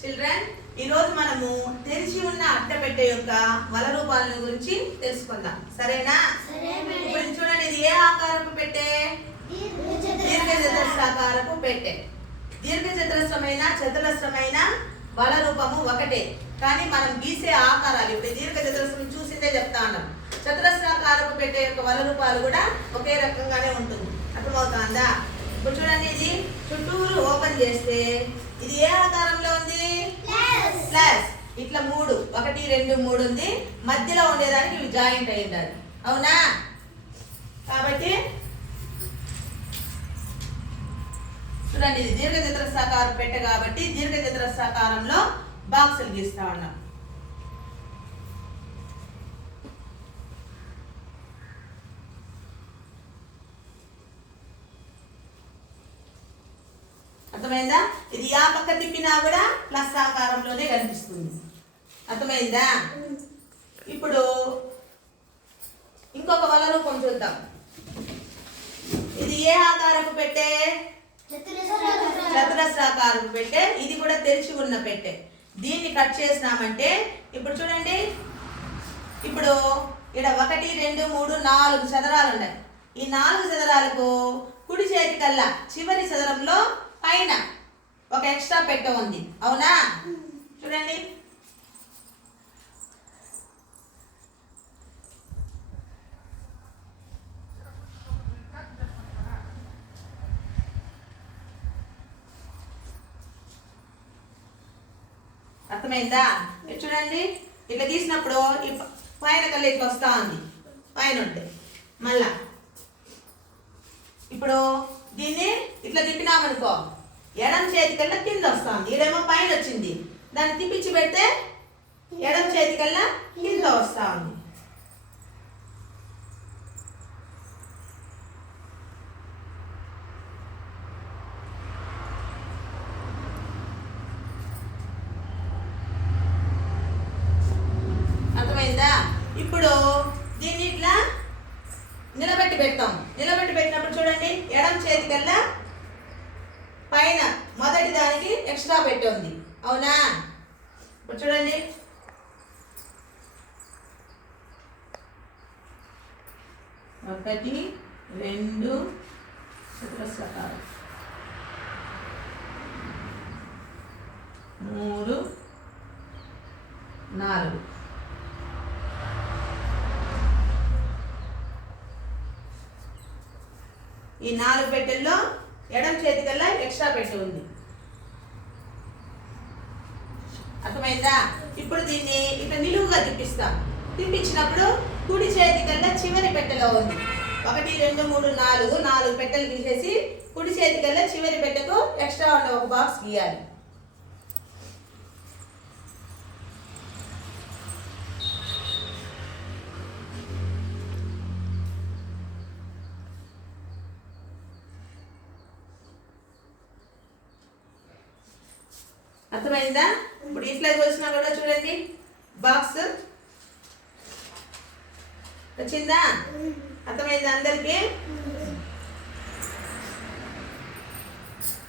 Children ఈ రోజు మనము తెరిచి ఉన్న అట్టపెట్టె యొక్క వల రూపాలను గురించి తెలుసుకుందాం. సరేనా? ఇప్పుడు చూడండి ఇది ఏ ఆకారపు పెట్టె? దీర్ఘ చతురస్రాకారపు పెట్టె. దీర్ఘ చతురస్రమైన చతురస్రమైన వల రూపము ఒకటే. కానీ మనం గీసే ఆకారాలు ఇప్పుడు ఈ దీర్ఘ చతురస్రం చూసిందే చెప్తా ఉన్నాం. చతురస్రాకారపు పెట్టె యొక్క వల రూపాలు కూడా ఒకే రకంగానే ఉంటుంది. అర్థమవుతుందా? చూడండి ఇది చుట్టూరు ఓపెన్ చేస్తే ఇది ఏ ఆకారంలో ఉంది? ప్లస్. ఇట్లా మూడు. ఒకటి రెండు మూడు ఉంది. మధ్యలో ఉండేదానికి ఇవి జాయింట్ అయి ఉండాలి అవునా? కాబట్టి చూడండి ఇది దీర్ఘ చతురస్రాకారం పెట్టె కాబట్టి దీర్ఘ చతురస్రాకారంలో బాక్సులు గీస్తా ఉన్నాం. అర్థమైందా? ఇది ఆ పక్క తిప్పినా కూడా ప్లస్ ఆకారంలోనే కనిపిస్తుంది. అర్థమైందా? ఇప్పుడు ఇంకొక వల రూపం చూద్దాం. ఇది ఏ ఆకారపు పెట్టే? చతురస్రాకారపు పెట్టే. ఇది కూడా తెరిచి ఉన్న పెట్టే. దీన్ని కట్ చేసినామంటే ఇప్పుడు చూడండి. ఇప్పుడు ఇక్కడ ఒకటి రెండు మూడు నాలుగు చదరాలు ఉన్నాయి. ఈ నాలుగు చదరాలకు కుడి చేతి కల్లా చివరి చదరంలో పైన ఒక ఎక్స్ట్రా పెట్టె ఉంది. అవునా? చూడండి. అర్థమైందా? చూడండి. ఇట్లా తీసినప్పుడు ఈ పైన కళ్ళు ఇట్లా వస్తా ఉంది. పైన ఉంటే. మళ్ళా. ఇప్పుడు దీన్ని ఇట్లా తిప్పినామనుకో. ఎడం చేతికల్లా కింద వస్తుంది. ఈడేమో పైన వచ్చింది. దాన్ని తిప్పించి పెడితే ఎడం చేతికల్లా కింద వస్తా ఉంది అర్థమైందా? ఇప్పుడు దీన్ని ఇట్లా నిలబెట్టి పెడతాం. నిలబెట్టి పెట్టినప్పుడు చూడండి ఎడం చేతికల్లా పైన మొదటి దానికి ఎక్స్ట్రా పెట్టి ఉంది. అవునా? ఇప్పుడు చూడండి. ఒకటి రెండు చతురస్రకాలు మూడు నాలుగు. ఈ నాలుగు పెట్టెల్లో ఎడం చేతికల్లా ఎక్స్ట్రా పెట్టి ఉంది. అర్థమైందా? ఇప్పుడు దీన్ని ఇట్లా నిలువుగా తిప్పిస్తాం. తిప్పించినప్పుడు కుడి చేతికల్లా చివరి పెట్టెలో ఉంది. ఒకటి రెండు మూడు నాలుగు నాలుగు పెట్టెలు తీసేసి కుడి చేతికల్లా చివరి పెట్టెకు ఎక్స్ట్రా ఉన్న ఒక బాక్స్ గీయాలి. అర్థమైందా? ఇప్పుడు ఇట్లా వచ్చినా కూడా చూడండి. బాక్స్ వచ్చిందా? అర్థమైందా అందరికి?